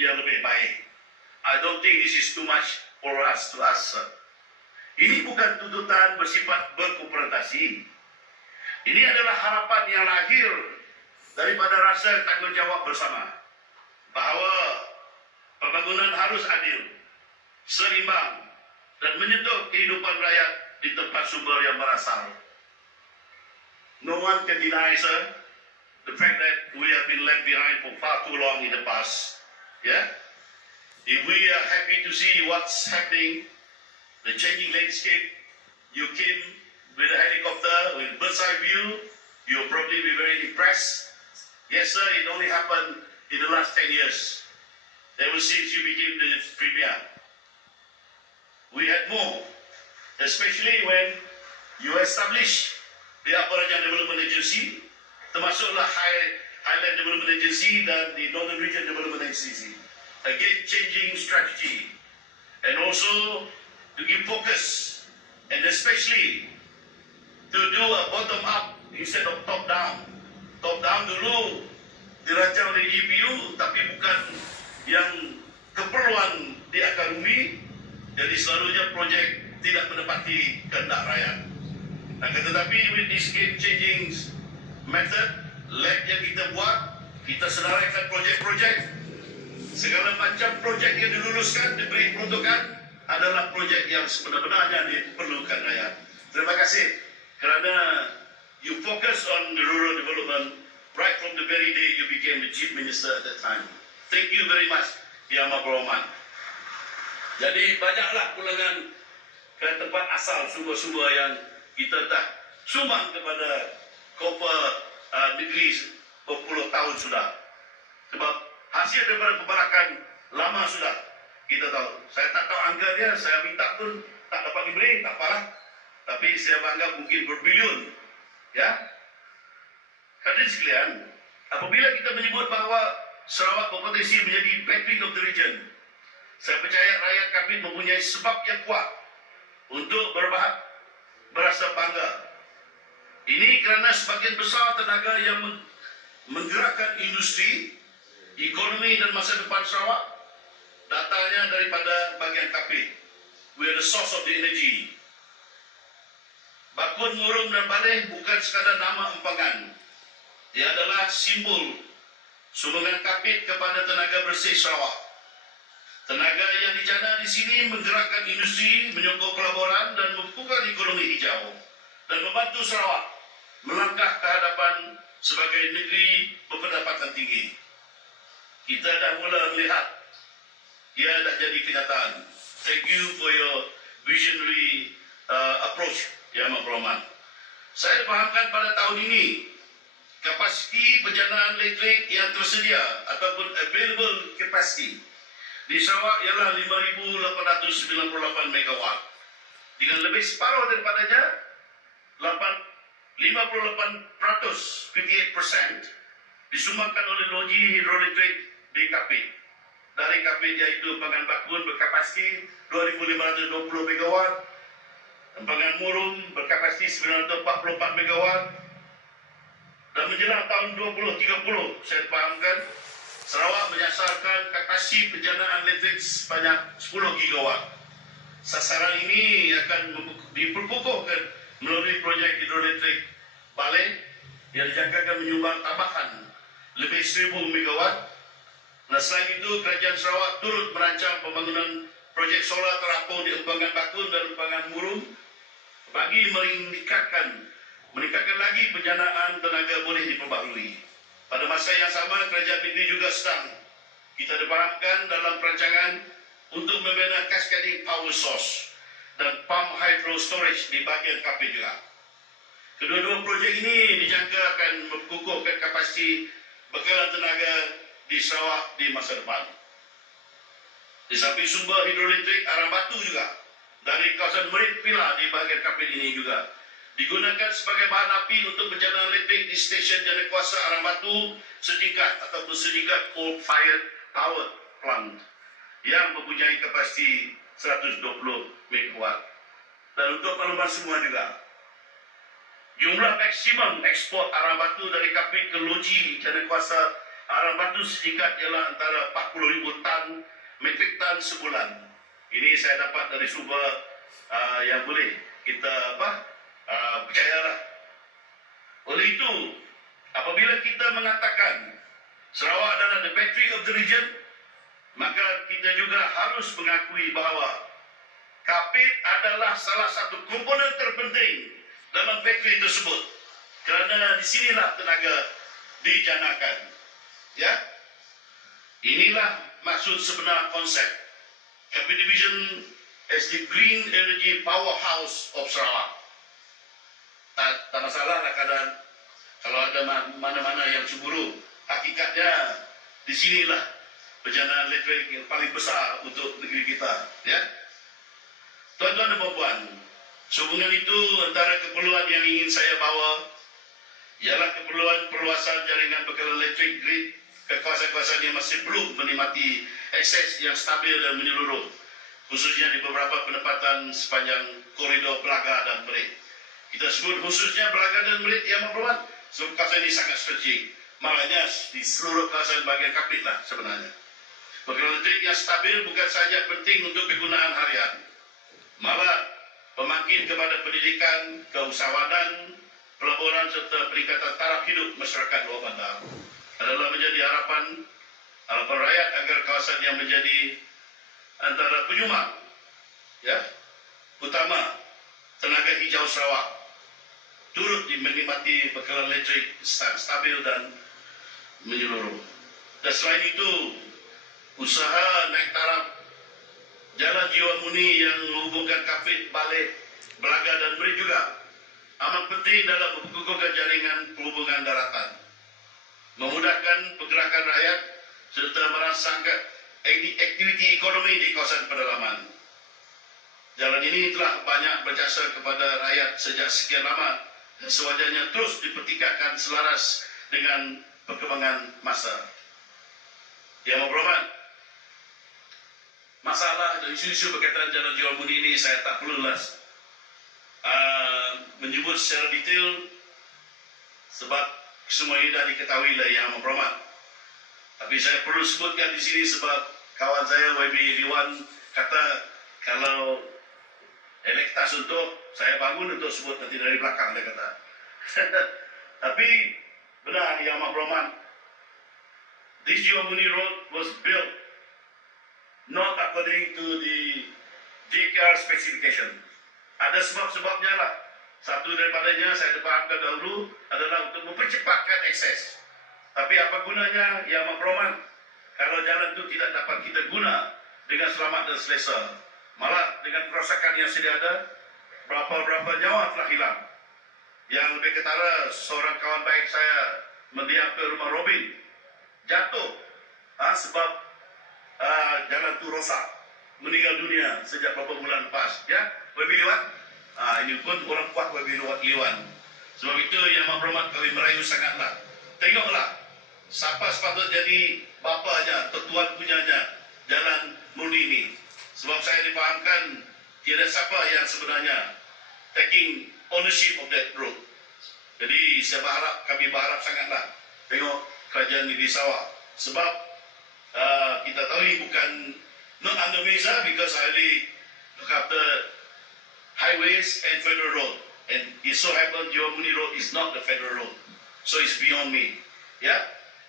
yang lebih baik. I don't think this is too much for us to ask. Ini bukan tuntutan bersifat berkonfrontasi. Ini adalah harapan yang lahir daripada rasa tanggungjawab bersama bahawa pembangunan harus adil, seimbang dan menyentuh kehidupan rakyat di tempat sumber yang berasal. No one can deny, sir, the fact that we have been left behind for far too long in the past. Yeah? If we are happy to see what's happening, the changing landscape, you came with a helicopter, with bird's eye view, you'll probably be very impressed. Yes, sir, it only happened in the last 10 years, ever since you became the premier. We had more, especially when you established the Upper Rajang Development Agency, termasuklah Highland Development Agency dan the Northern Region Development Agency. Again, changing strategy, and also to give focus, and especially to do a bottom-up instead of top-down. Top-down dulu dirancang oleh EPU, tapi bukan yang keperluan di akademi, jadi selalunya projek tidak menepati kehendak rakyat. Tetapi with this game-changing method, lab yang kita buat, kita senaraikan projek-projek, segala macam projek yang diluluskan, diberi peruntukan adalah projek yang sebenar-benarnya diperlukan rakyat. Terima kasih kerana you focus on the rural development right from the very day you became the Chief Minister at that time. Thank you very much, Yang Amat Berhormat. Jadi banyaklah pulangan ke tempat asal sumber-sumber yang kita dah sumbang kepada Koper negeri berpuluh tahun sudah. Sebab hasil daripada pembarakan lama sudah kita tahu. Saya tak tahu angka dia, saya minta pun tak dapat diberi, tak apalah. Tapi saya anggap mungkin berbilion. Ya, hadirin sekalian, apabila kita menyebut bahawa Sarawak berpotensi menjadi battery of the region, saya percaya rakyat kami mempunyai sebab yang kuat untuk berasa bangga. Ini kerana sebagian besar tenaga yang menggerakkan industri, ekonomi dan masa depan Sarawak datangnya daripada bahagian Kapit. We are the source of the energy. Bakun, Murum dan Baleh bukan sekadar nama empangan. Ia adalah simbol sumbangan Kapit kepada tenaga bersih Sarawak. Tenaga yang dijana di sini menggerakkan industri, menyokong pelaburan dan membuka ekonomi hijau dan membantu Sarawak melangkah ke hadapan sebagai negeri berpendapatan tinggi. Kita dah mula melihat ia dah jadi kenyataan. Thank you for your visionary approach, Yang Amat Berhormat. Saya fahamkan pada tahun ini kapasiti penjanaan elektrik yang tersedia ataupun available capacity di Sarawak ialah 5,898 megawatt. Dengan lebih separuh daripadanya, 58% disumbangkan oleh loji hidroelektrik di Kapit. Dari Kapit iaitu Empangan Bakun berkapasiti 2,520 megawatt, Empangan Murum berkapasiti 944 megawatt, dan menjelang tahun 2030 saya fahamkan Sarawak menyasarkan kapasiti penjanaan elektrik sebanyak 10 gigawatt. Sasaran ini akan diperkukuhkan melalui projek hidroelektrik Baleh yang dijangkakan menyumbang tambahan lebih 1,000 megawatt. Nah, selain itu, Kerajaan Sarawak turut merancang pembangunan projek solar terapung di Empangan Bakun dan Empangan Murum bagi meningkatkan lagi penjanaan tenaga boleh diperbaharui. Pada masa yang sama, kerajaan negeri juga sedang kita difahamkan dalam perancangan untuk membina cascading power source dan pump hydro storage di bahagian Kapit juga. Kedua-dua projek ini dijangka akan mengukuhkan kapasiti bekalan tenaga di Sarawak di masa depan. Di samping sumber hidroelektrik arang batu juga dari kawasan Merit Pilar di bahagian Kapit ini juga digunakan sebagai bahan api untuk penjanaan elektrik di stesen Janakuasa Arang Batu setingkat ataupun setingkat coal-fired power plant yang mempunyai kapasiti 120 megawatt. Dan untuk makluman semua juga, jumlah maksimum ekspor arang batu dari Kapit ke loji Janakuasa arang batu setikat ialah antara 40,000 tan metrik tan sebulan. Ini saya dapat dari sumber yang boleh kita percayalah. Oleh itu, apabila kita mengatakan Sarawak adalah the battery of the region, maka kita juga harus mengakui bahawa kapit adalah salah satu komponen terpenting dalam battery tersebut. Kerana di sinilah tenaga dijanakan. Ya, inilah maksud sebenar konsep Kapit Division as the green energy powerhouse of Sarawak. Tak masalah lah keadaan kalau ada mana-mana yang cemburu. Hakikatnya di sinilah penjanaan elektrik yang paling besar untuk negeri kita. Ya, tuan-tuan dan puan-puan, sehubungan itu antara keperluan yang ingin saya bawa ialah keperluan perluasan jaringan bekalan elektrik grid ke kawasan-kawasan yang masih belum menikmati akses yang stabil dan menyeluruh, khususnya di beberapa penempatan sepanjang koridor Belaga dan Merik. Kita sebut khususnya Belaga dan Merik yang memperluas sebab kawasan ini sangat strategik. Malahnya di seluruh kawasan bahagian Kapit lah sebenarnya. Bekalan elektrik yang stabil bukan sahaja penting untuk kegunaan harian, malah pemakin kepada pendidikan, keusahawanan, pelaburan serta peningkatan taraf hidup masyarakat luar bandar adalah menjadi harapan rakyat agar kawasan yang menjadi antara penyumbang utama tenaga hijau Sarawak turut menikmati bekalan elektrik stabil dan menyeluruh. Dan selain itu, usaha naik taraf Jalan Jiwa Muni yang menghubungkan Kapit, Baleh, Belaga dan Merik juga amat penting dalam mengukuhkan jaringan perhubungan daratan, memudahkan pergerakan rakyat serta merangsangkan aktiviti ekonomi di kawasan pedalaman. Jalan ini telah banyak berjasa kepada rakyat sejak sekian lama dan sewajarnya terus dipertingkatkan selaras dengan perkembangan masa. Yang berhormat, masalah dan isu-isu berkaitan Jalan Jiwa Muni ini saya tak perlulah menyebut secara detail sebab semua ini dah diketahui oleh Yang Berhormat. Tapi saya perlu sebutkan di sini sebab kawan saya YB Liwan kata kalau elektas untuk saya bangun untuk sebut nanti dari belakang dia kata. Tapi benar Yang Berhormat, this Jiwa Muni Road was built not according to the JKR specification. Ada sebab-sebabnya lah. Satu daripadanya saya fahamkan dahulu adalah untuk mempercepatkan akses. Tapi apa gunanya Yang Berhormat kalau jalan itu tidak dapat kita guna dengan selamat dan selesa? Malah dengan kerosakan yang sedia ada, berapa nyawa telah hilang. Yang lebih ketara, seorang kawan baik saya mendiam ke rumah Robin, jatuh sebab jalan itu rosak, meninggal dunia sejak beberapa bulan lepas. Ya, lebih lewat. Ini pun orang kuat lebih lewat Liwan. Sebab itu Yang Berhormat kami merayu sangatlah. Tengoklah, siapa sepatutnya jadi bapanya, tertuan punyanya Jalan Muni ini. Sebab saya difahamkan tiada siapa yang sebenarnya taking ownership of that road. Jadi kami berharap sangatlah tengok kerajaan negeri Sarawak. Sebab kita tahu ini bukan not under Mesa because I really look after highways and federal road, and it so happens Jiwa Muni Road is not the federal road, so it's beyond me. Yeah,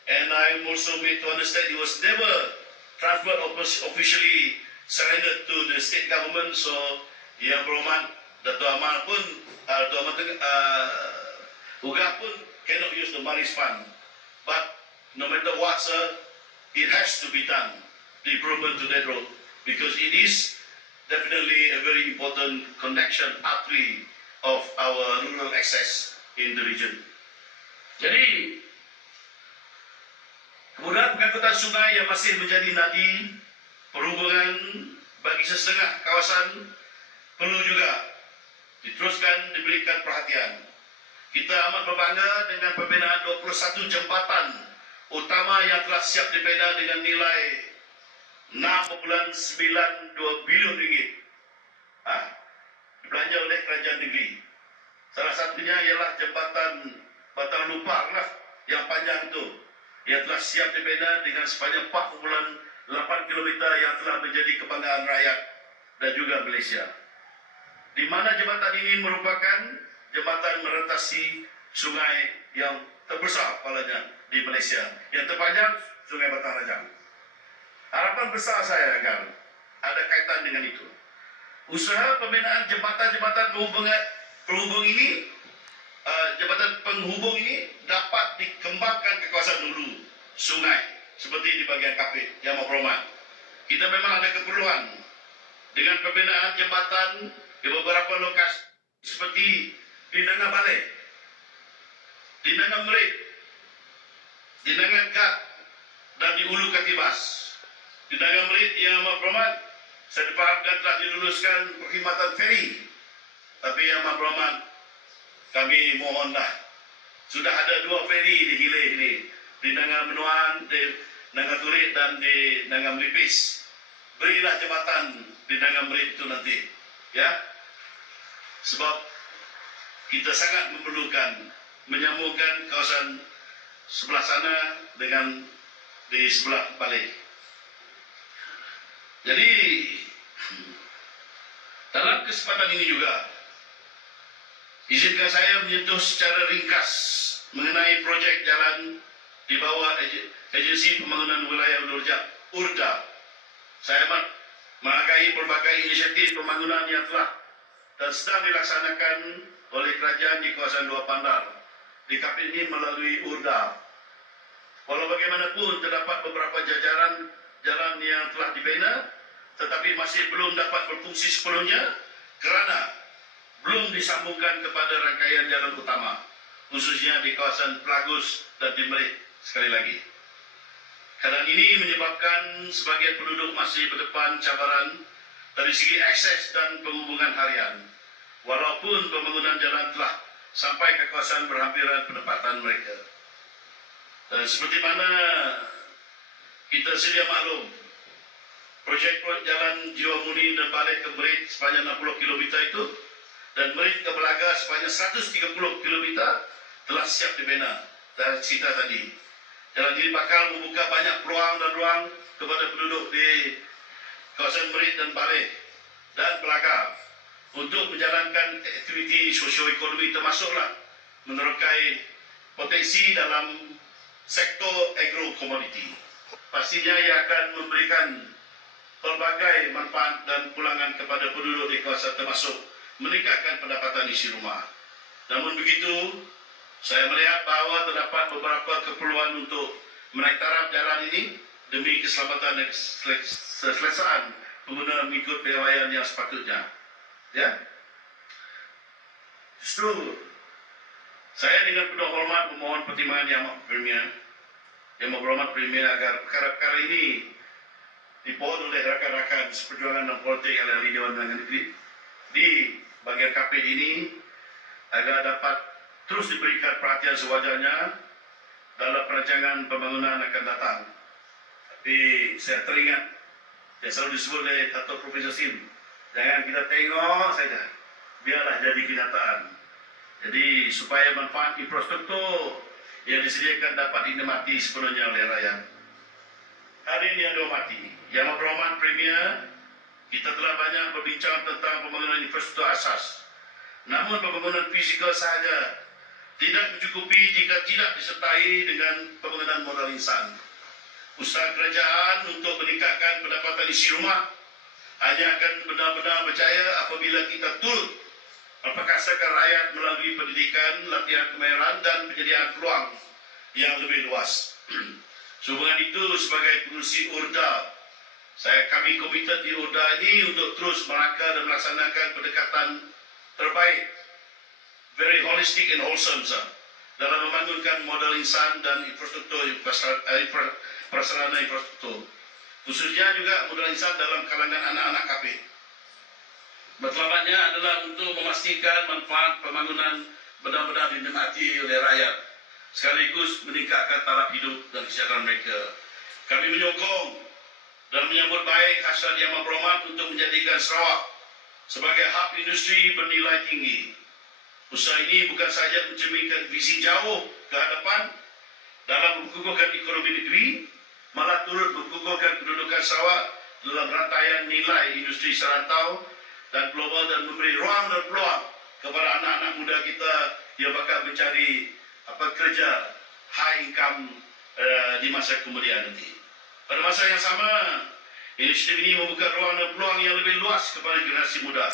and I'm also made to understand it was never transferred or officially surrendered to the state government. So Yang Berhormat Dato' Amal pun Ugah pun cannot use the Maris Fund, but no matter what, sir, it has to be done, the improvement to that road, because it is definitely a very important connection artery of our rural access in the region. Jadi, kemudian pengangkutan sungai yang masih menjadi nadi perhubungan bagi setengah kawasan perlu juga diteruskan diberikan perhatian. Kita amat berbangga dengan pembinaan 21 jambatan utama yang telah siap dibina dengan nilai 6.92 bilion ringgit dibelanja oleh kerajaan negeri. Salah satunya ialah jambatan Batang Lupar lah, yang panjang itu yang telah siap dibina dengan sepanjang 4,8 km yang telah menjadi kebanggaan rakyat dan juga Malaysia. Di mana jambatan ini merupakan jambatan merentasi sungai yang terbesar kepalanya di Malaysia, yang terpanjang Sungai Batang Rajang. Harapan besar saya agar ada kaitan dengan itu. Usaha pembinaan jambatan-jambatan penghubung ini, jambatan penghubung ini dapat dikembangkan ke kawasan hulu sungai seperti di bahagian Kapit, Yang Berhormat. Kita memang ada keperluan dengan pembinaan jambatan di beberapa lokasi seperti di Nanga Balai, di Nanga Merit, di Nanga Gat dan di Ulu Katibas. Di Nanga Merit Yang Berhormat, saya dipahamkan telah diluluskan perkhidmatan feri. Tapi Yang Berhormat, kami mohonlah, sudah ada 2 feri di Hilir ini, di Nanga Menuan, di Nanga Turit dan di Nanga Melipis. Berilah jambatan di Nanga Merit itu nanti, ya. Sebab kita sangat memerlukan menyambungkan kawasan sebelah sana dengan di sebelah balik. Jadi dalam kesempatan ini juga izinkan saya menyentuh secara ringkas mengenai projek jalan di bawah Agensi Pembangunan Wilayah URDA. Saya menghargai berbagai inisiatif pembangunan yang telah dan sedang dilaksanakan oleh kerajaan di kawasan Dua Pandar di Kapit ini melalui URDA. Walau bagaimanapun terdapat beberapa jajaran jalan yang telah dibina tetapi masih belum dapat berfungsi sepenuhnya kerana belum disambungkan kepada rangkaian jalan utama, khususnya di kawasan Pelagus dan di Merit. Sekali lagi, keadaan ini menyebabkan sebagian penduduk masih berdepan cabaran dari segi akses dan penghubungan harian, walaupun pembangunan jalan telah sampai ke kawasan berhampiran penempatan mereka. Dan seperti mana kita sedia maklum, projek jalan Jiwamuni dan balik ke Merit sepanjang 60 km itu dan Merit ke Belaga sepanjang 130 km telah siap dibina. Dan cerita tadi, jalan ini bakal membuka banyak peluang dan ruang kepada penduduk di kawasan Merit dan Balik dan Belaga untuk menjalankan aktiviti sosioekonomi, termasuklah menerokai potensi dalam sektor agro-komoditi. Pastinya ia akan memberikan pelbagai manfaat dan pulangan kepada penduduk di kawasan, termasuk meningkatkan pendapatan isi rumah. Namun begitu, saya melihat bahawa terdapat beberapa keperluan untuk menaik taraf jalan ini demi keselamatan dan keselesaan pengguna mengikut piawaian yang sepatutnya. Ya, justru saya dengan penuh hormat memohon pertimbangan Yang Berhormat Premier agar perkara-perkara ini dipohon oleh rakan-rakan seperjuangan dan politik yang ada di Dewan Undangan Negeri di bahagian Kapit ini agar dapat terus diberikan perhatian sewajarnya dalam perancangan pembangunan akan datang. Tapi saya teringat yang selalu disebut oleh Dato' Profesor Sim, jangan kita tengok saja, biarlah jadi kenyataan. Jadi supaya manfaat infrastruktur yang disediakan dapat dinikmati sepenuhnya oleh rakyat. Hadirin yang dihormati, Yang Berhormat Premier, kita telah banyak berbincang tentang pembangunan infrastruktur asas. Namun pembangunan fizikal sahaja tidak mencukupi jika tidak disertai dengan pembangunan modal insan. Usaha kerajaan untuk meningkatkan pendapatan isi rumah hanya akan benar-benar berjaya apabila kita turut memperkasakan rakyat melalui pendidikan, latihan kemahiran dan penyediaan peluang yang lebih luas. Sehubungan itu, sebagai pengurusi URDA, kami komited di URDA ini untuk terus merangka dan melaksanakan pendekatan terbaik, very holistic and wholesome, dalam membangunkan modal insan dan infrastruktur prasarana infrastruktur, khususnya juga modal insan dalam kalangan anak-anak Kapit. Matlamatnya adalah untuk memastikan manfaat pembangunan benar-benar dinikmati oleh rakyat, sekaligus meningkatkan taraf hidup dan kesejahteraan mereka. Kami menyokong dan menyambut baik hasrat Yang Berhormat untuk menjadikan Sarawak sebagai hub industri bernilai tinggi. Usaha ini bukan sahaja mencerminkan visi jauh ke hadapan, dalam mengukuhkan ekonomi negeri, malah turut mengukuhkan kedudukan Sarawak dalam rantaian nilai industri serantau dan global, dan memberi ruang dan peluang kepada anak-anak muda kita yang bakal mencari kerja high income di masa kemudian nanti. Pada masa yang sama, inisiatif ini membuka ruang dan peluang yang lebih luas kepada generasi muda,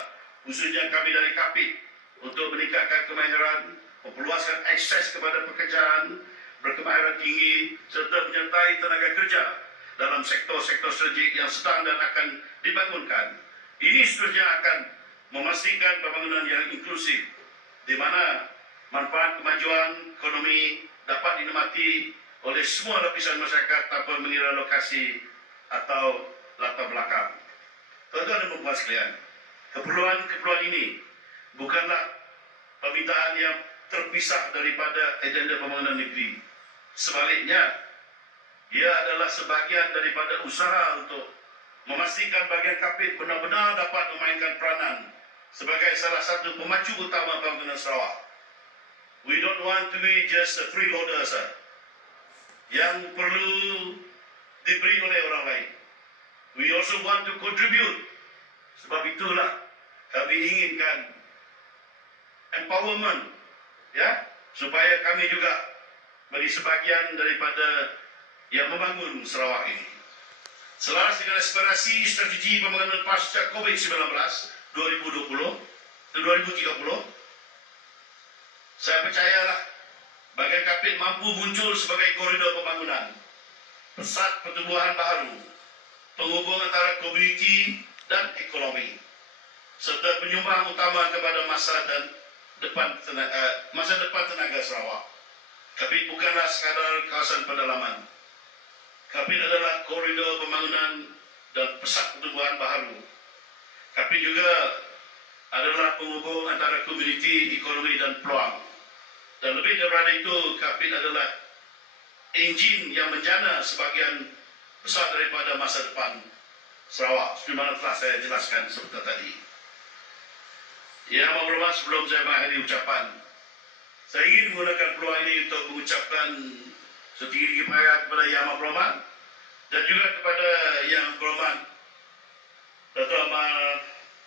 khususnya kami dari KAPIT, untuk meningkatkan kemahiran, memperluaskan akses kepada pekerjaan berkemahiran tinggi serta menyertai tenaga kerja dalam sektor-sektor strategik yang sedang dan akan dibangunkan. Ini seterusnya akan memastikan pembangunan yang inklusif di mana manfaat kemajuan ekonomi dapat dinikmati oleh semua lapisan masyarakat tanpa mengira lokasi atau latar belakang. Tuan-tuan dan puan sekalian, keperluan ini bukanlah permintaan yang terpisah daripada agenda pembangunan negeri. Sebaliknya, ia adalah sebahagian daripada usaha untuk memastikan bahagian KAPIT benar-benar dapat memainkan peranan sebagai salah satu pemacu utama pembangunan Sarawak. We don't want to be just a freeloader yang perlu diberi oleh orang lain. We also want to contribute. Sebab itulah kami inginkan empowerment, supaya kami juga menjadi sebahagian daripada yang membangun Sarawak ini. Selaras dengan aspirasi strategi pembangunan pasca COVID-19 2020 dan 2030, saya percayalah bahagian KAPIT mampu muncul sebagai koridor pembangunan, pesat pertumbuhan baru, penghubung antara komuniti dan ekonomi, serta penyumbang utama kepada masa depan tenaga Sarawak. KAPIT bukanlah sekadar kawasan pedalaman. KAPIT adalah koridor pembangunan dan pesat pertumbuhan baru. KAPIT juga adalah penghubung antara komuniti, ekonomi dan peluang. Dan lebih daripada itu, KAPIT adalah enjin yang menjana sebahagian besar daripada masa depan Sarawak, seperti mana telah saya jelaskan sebentar tadi. Yang Amat Berhormat, sebelum saya mengakhiri ucapan, saya ingin menggunakan peluang ini untuk mengucapkan setinggi-tinggi penghargaan kepada Yang Amat Berhormat dan juga kepada Yang Berhormat Datuk Amat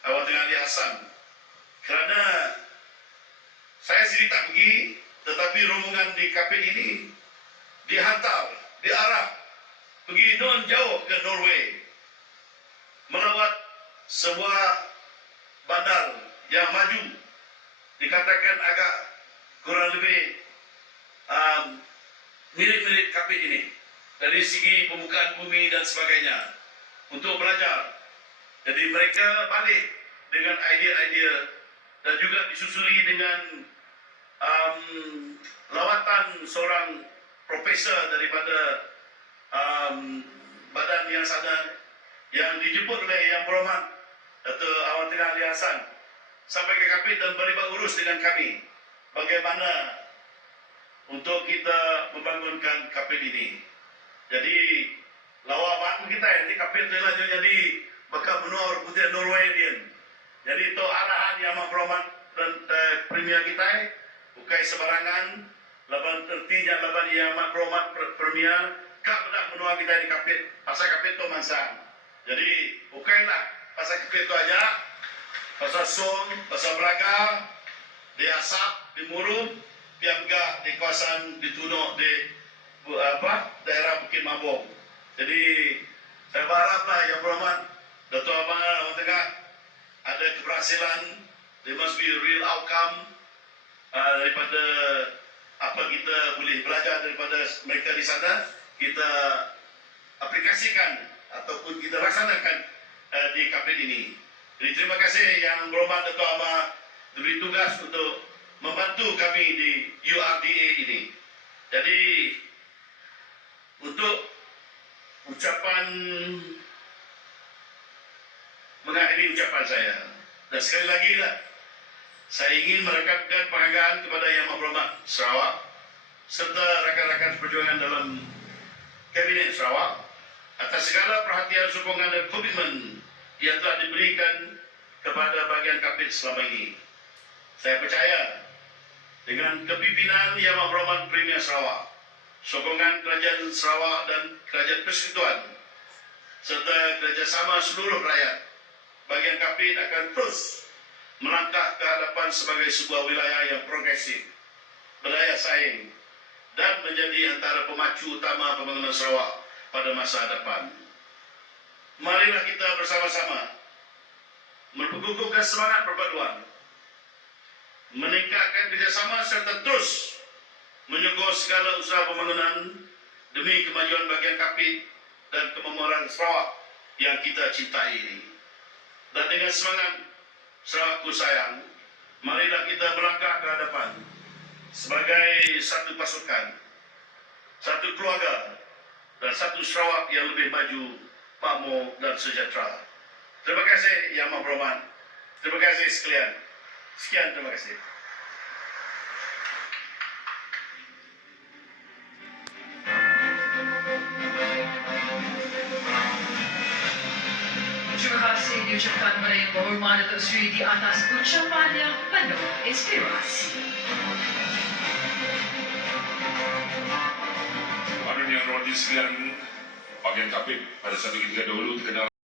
Awang Tengah Ali Hassan, kerana saya sendiri tak pergi, tetapi rombongan di KAPIT ini diarah pergi jauh ke Norway, melawat sebuah bandar yang maju, dikatakan agak kurang lebih mirip-mirip KAPIT ini dari segi pembukaan bumi dan sebagainya, untuk belajar. Jadi mereka balik dengan idea-idea dan juga disusuli dengan lawatan seorang profesor daripada badan yang sana, yang dijemput oleh Yang Berhormat Datuk Awang Tengah Ali Hassan sampai ke KAPIT dan berlibat urus dengan kami bagaimana untuk kita membangunkan KAPIT ini. Jadi lawan kita nanti KAPIT telah jadi bakal menor putih Norwegian. Jadi itu arahan Yang Amat Berhormat dan Premier kita bukan sebarangan laban tertinya laban Yang Amat Berhormat Premier kak bedak menua kita di KAPIT pasal KAPIT itu mansang. Jadi bukanlah pasal KAPIT itu aja, pasal Song, pasal Braga, di Asap, di Murum, Piamga, di kawasan di Tunok, di daerah Bukit Mabong. Jadi saya berharaplah Yang Berhormat Datuk Awang Tengah ada keberhasilan. There must be a real outcome daripada apa kita boleh belajar daripada mereka di sana, kita aplikasikan ataupun kita laksanakan di KAPIT ini. Jadi terima kasih Yang Berhormat Datuk Amar diberi tugas untuk membantu kami di URDA ini. Jadi untuk ucapan mengakhiri ucapan saya, dan sekali lagi lah saya ingin merekatkan penghargaan kepada Yang Amat Berhormat Sarawak serta rakan-rakan perjuangan dalam Kabinet Sarawak atas segala perhatian, sokongan dan komitmen yang telah diberikan kepada bahagian KAPIT selama ini. Saya percaya dengan kepimpinan Yang Amat Berhormat Premier Sarawak sokongan Kerajaan Sarawak dan Kerajaan Persekutuan, serta kerjasama seluruh rakyat, bahagian Kapit akan terus melangkah ke hadapan sebagai sebuah wilayah yang progresif, berdaya saing dan menjadi antara pemacu utama pembangunan Sarawak pada masa depan. Marilah kita bersama-sama memperkukuhkan semangat perpaduan, meningkatkan kerjasama serta terus menyokong segala usaha pembangunan demi kemajuan bahagian Kapit dan kemakmuran Sarawak yang kita cintai ini. Dan dengan semangat Sarawakku sayang, marilah kita melangkah ke hadapan sebagai satu pasukan, satu keluarga, dan satu Sarawak yang lebih maju, makmur dan sejahtera. Terima kasih Yang Maha Berhormat. Terima kasih sekalian. Sekian, terima kasih. Terima kasih diucapkan kepada Yang Berhormat Datuk Seri di atas ucapan yang penuh inspirasi. Hadirin yang hormati sekalian, bahagian Kapit pada satu ketika dahulu terkenal